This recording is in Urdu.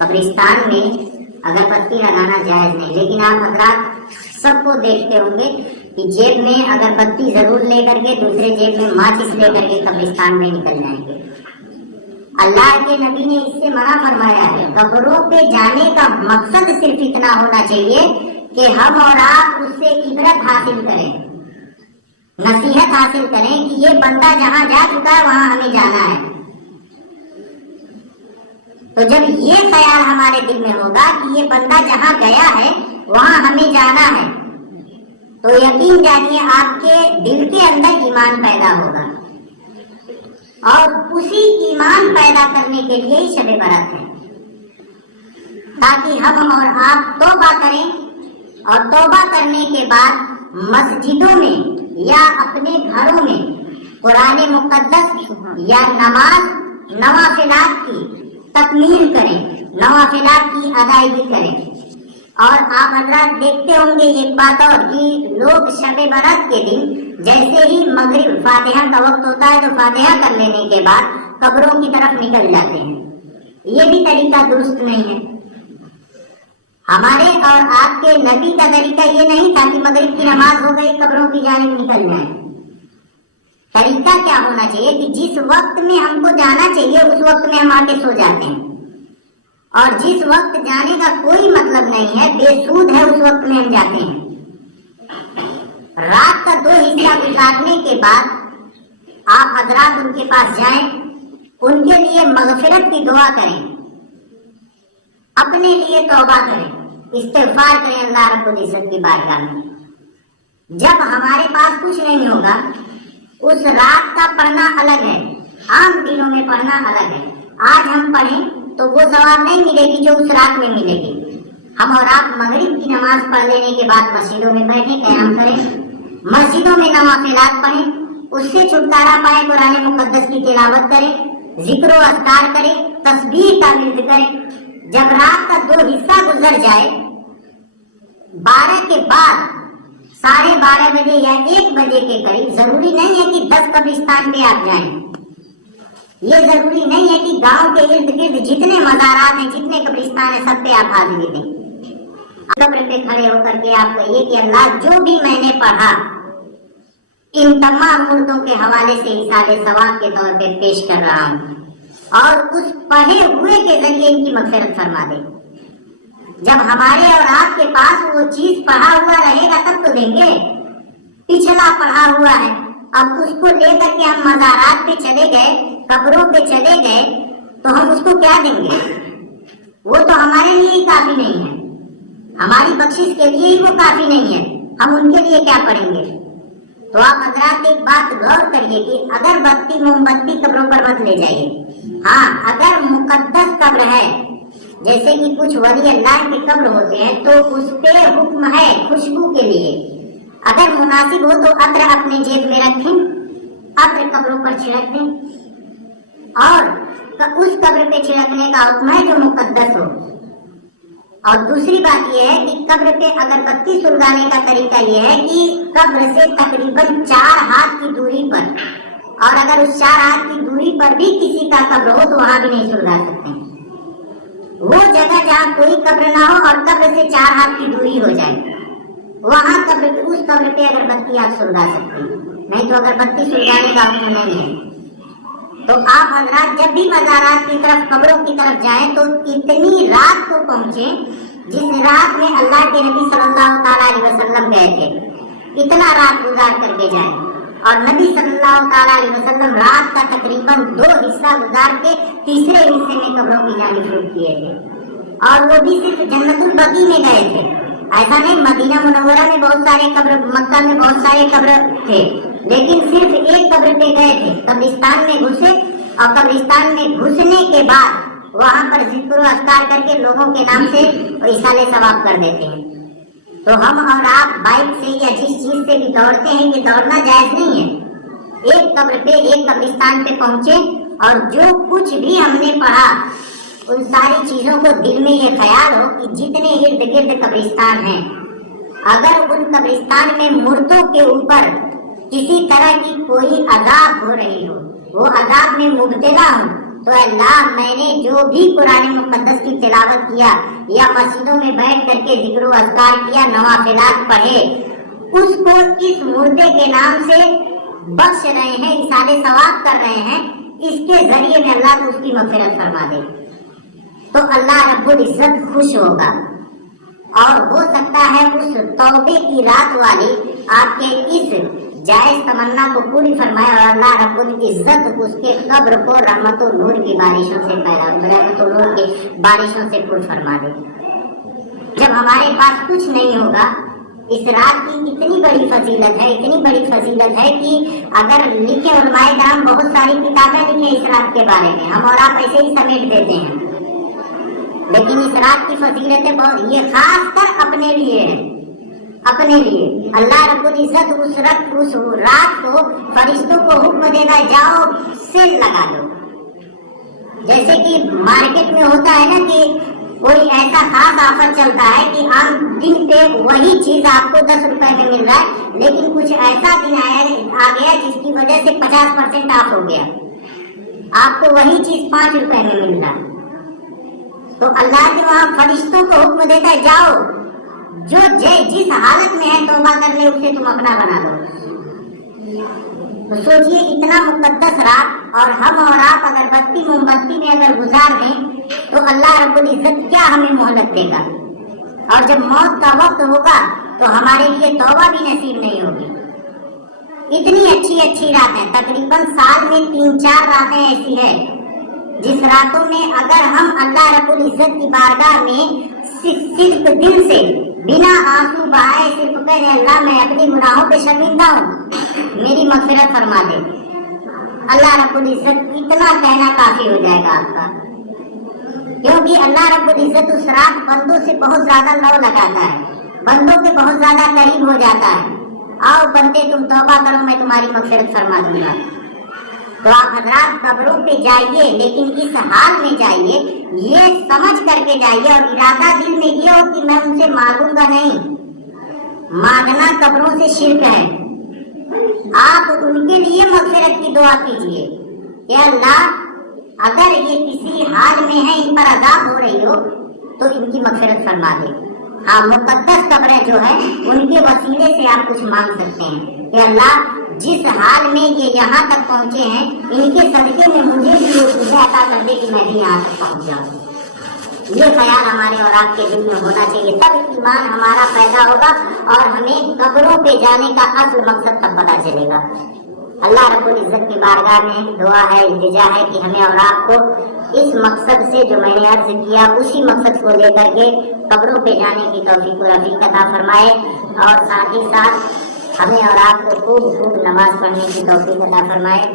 قبرستان میں اگربتی لگانا جائز نہیں، لیکن آپ حضرات سب کو دیکھتے ہوں گے کہ جیب میں اگربتی ضرور لے کر کے دوسرے جیب میں ماچس لے کر کے قبرستان میں نکل جائیں گے۔ اللہ کے نبی نے اس سے منع فرمایا ہے۔ قبروں پہ جانے کا مقصد صرف اتنا ہونا چاہیے کہ ہم اور آپ اس سے عبرت حاصل کریں، نصیحت حاصل کریں کہ یہ بندہ جہاں جا چکا ہے وہاں ہمیں جانا ہے۔ تو جب یہ خیال ہمارے دل میں ہوگا کہ یہ بندہ جہاں گیا ہے وہاں ہمیں جانا ہے، تو یقین جانیے آپ کے دل کے اندر ایمان پیدا ہوگا، اور اسی ایمان پیدا کرنے کے لیے ہی شب برات ہے، تاکہ ہم اور آپ توبہ کریں، اور توبہ کرنے کے بعد مسجدوں میں یا اپنے گھروں میں قرآن مقدس یا نماز نوافلات کی تکمیل کریں، نوافلات کی ادائیگی کریں۔ اور آپ حضرات دیکھتے ہوں گے ایک بات اور کہ لوگ شب برات کے دن جیسے ہی مغرب فاتحہ کا وقت ہوتا ہے تو فاتحہ کر لینے کے بعد قبروں کی طرف نکل جاتے ہیں۔ یہ بھی طریقہ درست نہیں ہے۔ ہمارے اور آپ کے نبی کا طریقہ یہ نہیں تھا کہ مغرب کی نماز ہو گئی قبروں کی جانب نکل جائیں۔ طریقہ کیا ہونا چاہیے کہ جس وقت میں ہم کو جانا چاہیے اس وقت میں ہم آ کے سو جاتے ہیں، اور جس وقت جانے کا کوئی مطلب نہیں ہے، بے سود ہے، اس وقت میں ہم جاتے ہیں۔ رات کا 2 حصہ گزارنے کے بعد آپ حضرات ان کے پاس جائیں، ان کے لیے مغفرت کی دعا کریں، اپنے لیے توبہ کریں، استغفار کریں اللہ رب العزت کی بارگاہ میں۔ جب ہمارے پاس کچھ نہیں ہوگا، اس رات کا پڑھنا الگ ہے، عام دنوں میں پڑھنا الگ ہے۔ آج ہم پڑھیں تو وہ ثواب نہیں ملے گی جو اس رات میں ملے گی۔ ہم اور آپ مغرب کی نماز پڑھ لینے کے بعد مسجدوں میں بیٹھیں، قیام کریں، مسجدوں میں نوافلات پڑھیں، اس سے چھٹکارا پائیں، قرآن مقدس کی تلاوت کریں، ذکر و اذکار کریں، تسبیح کا ورد کریں۔ جب رات کا 2 حصہ گزر جائے، 12 کے بعد 12:30 بجے یا 1 بجے کے قریب، ضروری نہیں ہے کہ 10 قبرستان پہ آپ جائیں، یہ ضروری نہیں ہے کہ گاؤں کے ارد گرد جتنے مزارات ہیں، جتنے قبرستان ہیں، سب پہ آپ حاضری دیں۔ قبر پہ کھڑے ہو کر کے آپ کہیے کہ اللہ جو بھی میں نے پڑھا ان تمام مردوں کے حوالے سے حساب ثواب کے طور پہ پیش کر رہا ہوں، اور اس پڑھے ہوئے کے ذریعے ان کی مغفرت فرما دے۔ جب ہمارے اور آپ کے پاس وہ چیز پڑھا ہوا رہے گا تب تو دیں گے، پچھلا پڑھا ہوا ہے، اب اس کو لے کر کے ہم مزارات پہ چلے گئے، قبروں پہ چلے گئے، تو ہم اس کو کیا دیں گے؟ وہ تو ہمارے لیے ہی کافی نہیں ہے، ہماری بخشش کے لیے ہی وہ کافی نہیں ہے، ہم ان کے لیے کیا پڑھیں گے؟ تو آپ حضرات ایک بات غور کریے کہ اگر بتی موم بتی قبروں پر مت لے جائیے۔ ہاں، اگر مقدس قبر ہے، جیسے کہ کچھ ولی اللہ کے قبر ہوتے ہیں، تو اس پہ حکم ہے خوشبو کے لیے، اگر مناسب ہو تو عطر اپنے جیب میں رکھیں، عطر قبروں پر چھڑک دیں، اور اس قبر پہ چھڑکنے کا حکم ہے جو مقدس ہو۔ اور دوسری بات یہ ہے کہ قبر پہ اگربتی سلگانے کا طریقہ یہ ہے کہ قبر سے تقریباً 4 ہاتھ کی دوری پر، اور اگر اس 4 ہاتھ کی دوری پر بھی کسی کا قبر ہو تو وہاں بھی نہیں سلگا سکتے ہیں۔ وہ جگہ جہاں کوئی قبر نہ ہو اور قبر سے 4 ہاتھ کی دوری ہو جائے، وہاں اس قبر پہ اگربتی آپ سلگا سکتے ہیں، نہیں تو اگربتی سلگانے کا حکم نہیں ہے۔ تو آپ حضرات جب بھی مزارات کی طرف، قبروں کی طرف جائیں تو اتنی رات کو پہنچیں جس رات میں اللہ کے نبی صلی اللہ تعالیٰ علیہ وسلم گئے تھے، اتنا رات گزار کر کے جائیں۔ اور نبی صلی اللہ تعالیٰ علیہ وسلم رات کا تقریباً 2 حصہ گزار کے تیسرے حصے میں قبروں کی جانب رخ کیے تھے، اور وہ بھی صرف جنت البقیع میں گئے تھے، ایسا نہیں مدینہ منورہ میں بہت سارے قبر، مکہ میں بہت سارے قبر تھے، لیکن صرف ایک قبر پہ گئے تھے، قبرستان میں گھسے، اور قبرستان میں گھسنے کے بعد وہاں پر ذکر و اذکار کر کے لوگوں کے نام سے ایصال ثواب کر دیتے ہیں۔ تو ہم اور آپ بائک سے یا جس چیز سے بھی دوڑتے ہیں، یہ دوڑنا جائز نہیں ہے۔ ایک قبر پہ، ایک قبرستان پہ پہنچے، اور جو کچھ بھی ہم نے پڑھا ان ساری چیزوں کو دل میں یہ خیال ہو کہ جتنے ارد گرد قبرستان ہیں، اگر ان قبرستان میں مردوں کے اوپر کسی طرح کی کوئی عذاب ہو رہی ہو، وہ عذاب میں مبتلا ہوں، تو اللہ میں نے جو بھی قرآن مقدس کی تلاوت کیا یا مسجدوں میں بیٹھ کر کے ذکر و اذکار کیا، نوافلات پڑھے، اس کو اس مردے کے نام سے بخش رہے ہیں، اِصالِ ثواب کر رہے ہیں، اس کے ذریعے میں اللہ کو اس کی مغفرت فرما دے تو اللہ رب العزت خوش ہوگا، اور ہو سکتا ہے اس توبے کی رات والی آپ کے اس جائز تمنا کو پوری فرمائے، اور اللہ رب العزت اس کے قبر کو رحمت و نور کی بارشوں سے رحمت و نور کی بارشوں سے پر فرما دے۔ جب ہمارے پاس کچھ نہیں ہوگا، اس رات کی اتنی بڑی فضیلت ہے، اتنی بڑی فضیلت ہے کہ اگر لکھے علماء کرام بہت ساری کتابیں لکھیں اس رات کے بارے میں، ہم اور آپ ایسے ہی سمیٹ دیتے ہیں، لیکن اس رات کی فضیلتیں بہت، یہ خاص کر اپنے لیے ہے، اپنے لیے اللہ رب العزت اس رات کو فرشتوں کو حکم دیتا ہے، جاؤ سیل لگا دو۔ جیسے کہ مارکیٹ میں ہوتا ہے نا کہ کوئی ایسا خاص آفر چلتا ہے کہ عام دن پہ وہی چیز آپ کو 10 روپے میں مل رہا ہے، لیکن کچھ ایسا دن آ گیا جس کی وجہ سے 50% آف ہو گیا، آپ کو وہی چیز 5 روپے میں مل رہا ہے۔ تو اللہ کے وہاں فرشتوں کو حکم دیتا ہے، جاؤ جو جس حالت میں ہے توبہ کر لے، اسے تم اپنا بنا لو۔ تو سوچئے اتنا مقدس رات، اور ہم اور آپ اگر بتی موم بتی میں اگر گزار دیں تو اللہ رب العزت کیا ہمیں مہلت دے گا، اور جب موت کا وقت ہوگا تو ہمارے لیے توبہ بھی نصیب نہیں ہوگی۔ اتنی اچھی راتیں، تقریباً سال میں 3-4 راتیں ایسی ہے جس راتوں میں اگر ہم اللہ رب العزت کی بارگاہ میں صرف دل سے بنا آنسو بہائے صرف کہے اللہ میں اپنی گناہوں پہ شرمندہ ہوں، میری مغفرت فرما دے، اللہ رب العزت اتنا کہنا کافی ہو جائے گا آپ کا، کیونکہ اللہ رب العزت اس رات بندوں سے بہت زیادہ لو لگاتا ہے، بندوں کے بہت زیادہ قریب ہو جاتا ہے، آؤ بندے تم توبہ کرو میں تمہاری مغفرت فرما دوں گا۔ تو آپ حضرات قبروں پہ جائیے، لیکن اس حال میں جائیے، یہ سمجھ کر کے جائیے، اور ارادہ دل میں یہ ہو کہ میں ان سے مانگوں گا نہیں، مانگنا قبروں سے شرک ہے۔ آپ ان کے لیے مغفرت کی دعا کیجیے کہ اللہ اگر یہ کسی حال میں ہے، ان پر عذاب ہو رہی ہو تو ان کی مغفرت فرما دے۔ ہاں مقدس قبریں جو ہے ان کے وسیلے سے آپ کچھ مانگ سکتے ہیں کہ اللہ جس حال میں یہ یہاں تک پہنچے ہیں، ان کے صدقے میں مجھے بھی یہ چیزیں عطا کر دے کہ میں بھی یہاں تک پہنچ جاؤں۔ یہ خیال ہمارے اور آپ کے دل میں ہونا چاہیے، تب ایمان ہمارا پیدا ہوگا اور ہمیں قبروں پہ جانے کا اصل مقصد تب پتہ چلے گا۔ اللہ رب العزت کی بارگاہ میں دعا ہے، التجا ہے کہ ہمیں اور آپ کو اس مقصد سے جو میں نے عرض کیا اسی مقصد کو لے کر کے قبروں پہ جانے کی توفیق و رفیق عطا فرمائے، اور ساتھ ہی ساتھ ہمیں اور آپ کو خوب نماز پڑھنے کی توفیق عطا فرمائے۔